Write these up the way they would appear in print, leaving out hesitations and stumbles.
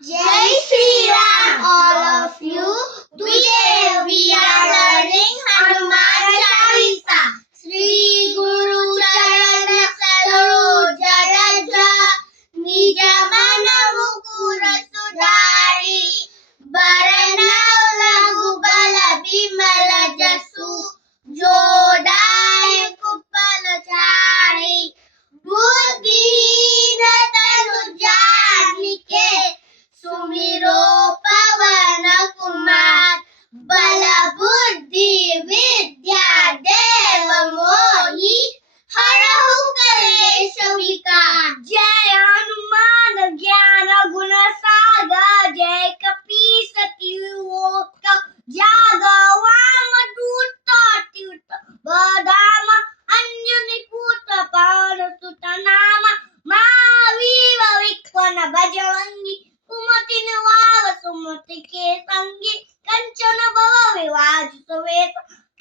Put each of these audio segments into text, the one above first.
Jai Shri Ram, all of you. Today we are learning Hanuman Chalisa. Shri Guru Charana Saroj Raja, Nija Mana Mukur Sudari, Baranav Lagu Bala Bimala Jasu, Jodai Kupal Chari, Buddhi Tanu Janike, सुमिरो पवन कुमार बल बुद्धि विद्या देव मोहि हरहु कलेश विकार। जय हनुमान ज्ञान गुण सागर, जय कपीस तिलोक जागर, वाम दूत अच्युत बलधाम, अंजनी पुत्र पवन सुत नाम, महावीर विक्रम बजरंगी, कुमति निवार सुमति के संगी, कंचन बल विराज सुवेश,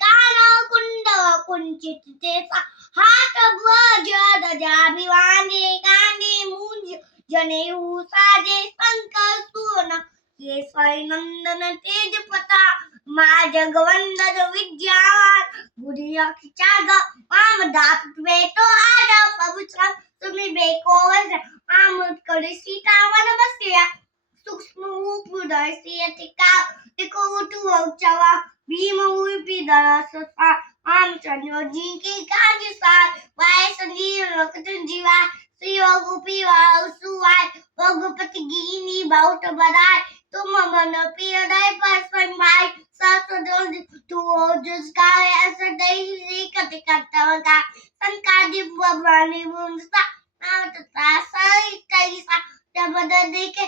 कानन कुंडल कुंचित केसा, हाथ वज्र ध्वजा विराजे, कांधे मूंज जनेऊ साजे, शंकर सुवन केसरी नंदन तेज प्रताप, मां जगवंदन विद्यावान, बुद्धि चागर, माम दाप बेटो आदर पवित्र, तुम्हें बेको वज्र, माम उत्कल सीता वन बसिया, सूक्ष्म उदय से अतिका, देखो उठु औचवा, भीम उर्पी दरससा, आम चंद्र जी के काज सार, वाय संजीव रखत जीवा, श्री रघुपति सुवाय, रघुपति कीन्ही बहुत बड़ाई, तुम मन प्रिय दय पर समाई, सहस्र जोजस गावे अस दई कति कटवका, संकादिव बब्रनि बुंसा, नाम तथा सही कैसा, जब देखे